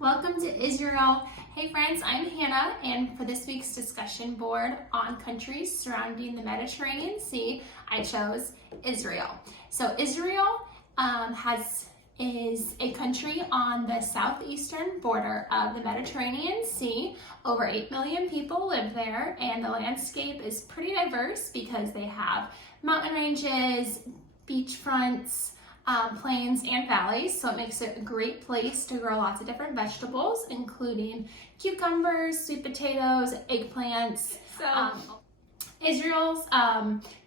Welcome to Israel. Hey friends, I'm Hannah, and for this week's discussion board on countries surrounding the Mediterranean Sea, I chose Israel. So Israel is a country on the southeastern border of the Mediterranean Sea. Over 8 million people live there, and the landscape is pretty diverse because they have mountain ranges, beachfronts, plains and valleys, so it makes it a great place to grow lots of different vegetables, including cucumbers, sweet potatoes, eggplants. Israel's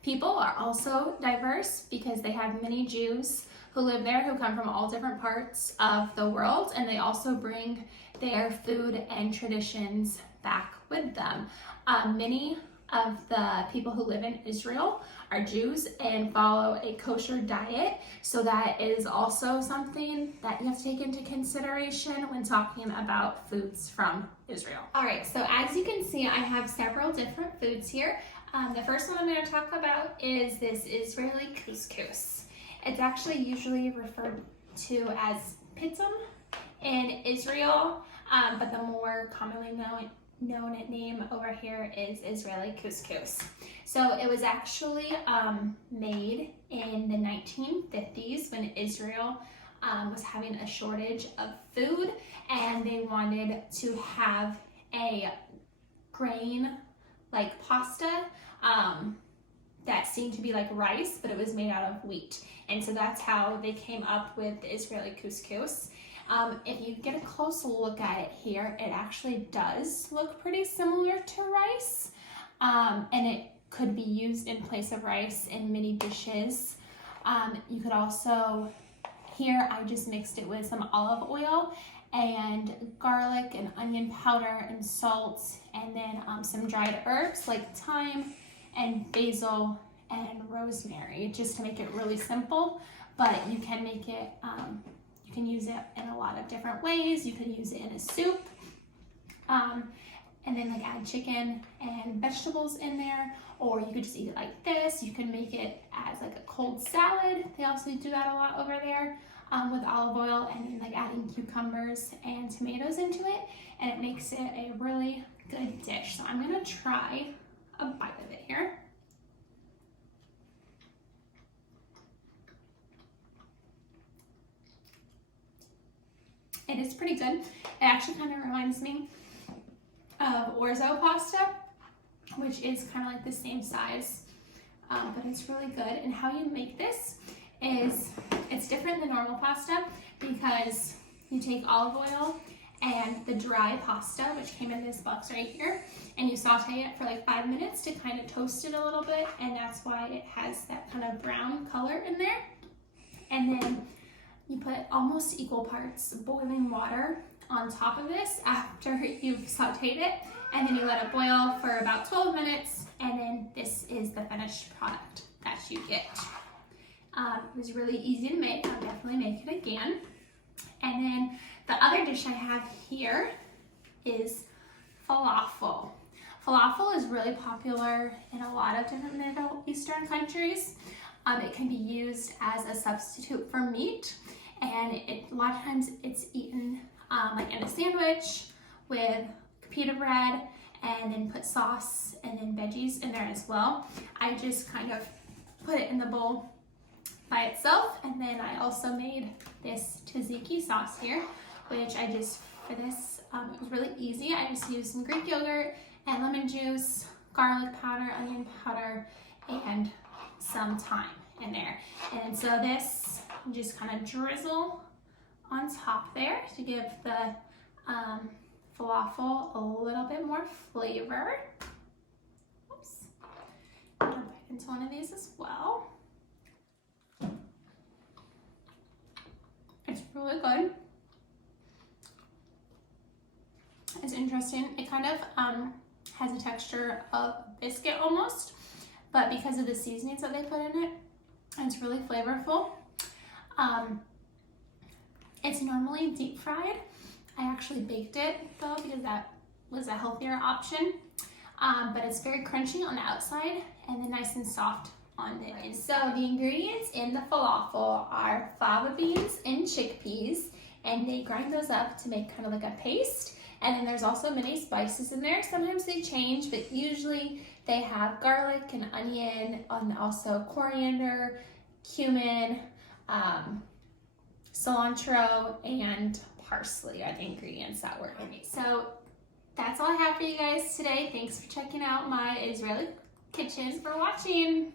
people are also diverse because they have many Jews who live there who come from all different parts of the world, and they also bring their food and traditions back with them. Many of the people who live in Israel are Jews and follow a kosher diet, so that is also something that you have to take into consideration when talking about foods from Israel. All right, so as you can see, I have several different foods here. The first one I'm going to talk about is this Israeli couscous. It's actually usually referred to as pitzum in Israel, but the more commonly known name over here is Israeli couscous. So it was actually made in the 1950s when Israel was having a shortage of food, and they wanted to have a grain like pasta that seemed to be like rice, but it was made out of wheat. And so that's how they came up with the Israeli couscous. If you get a close look at it here, it actually does look pretty similar to rice, and it could be used in place of rice in many dishes. You could also, here I just mixed it with some olive oil and garlic and onion powder and salt, and then some dried herbs like thyme and basil and rosemary, just to make it really simple. But you can make it you can use it in a lot of different ways. You could use it in a soup, and then like add chicken and vegetables in there, or you could just eat it like this. You can make it as like a cold salad. They also do that a lot over there with olive oil, and then like adding cucumbers and tomatoes into it, and it makes it a really good dish. So I'm gonna try a bite of it here. It is pretty good. It actually kind of reminds me of orzo pasta, which is kind of like the same size, but it's really good. And how you make this is, it's different than normal pasta because you take olive oil and the dry pasta, which came in this box right here, and you saute it for like 5 minutes to kind of toast it a little bit, and that's why it has that kind of brown color in there. And then you put almost equal parts boiling water on top of this after you've sauteed it, and then you let it boil for about 12 minutes, and then this is the finished product that you get. It was really easy to make. I'll definitely make it again. And then the other dish I have here is falafel. Falafel is really popular in a lot of different Middle Eastern countries. It can be used as a substitute for meat, and a lot of times it's eaten like in a sandwich with pita bread, and then put sauce and then veggies in there as well. I just kind of put it in the bowl by itself, and then I also made this tzatziki sauce here, which I just, for this, it was really easy. I just used some Greek yogurt and lemon juice, garlic powder, onion powder, and some thyme in there. And so this, just kind of drizzle on top there to give the falafel a little bit more flavor. Oops. I'm gonna bite into one of these as well. It's really good. It's interesting. It kind of has a texture of biscuit almost, but because of the seasonings that they put in it, it's really flavorful. It's normally deep fried. I actually baked it though because that was a healthier option, but it's very crunchy on the outside and then nice and soft on the inside. So the ingredients in the falafel are fava beans and chickpeas, and they grind those up to make kind of like a paste. And then there's also many spices in there. Sometimes they change, but usually they have garlic and onion, and also coriander, cumin, cilantro, and parsley are the ingredients that were in it. So that's all I have for you guys today. Thanks for checking out my Israeli kitchen. For watching.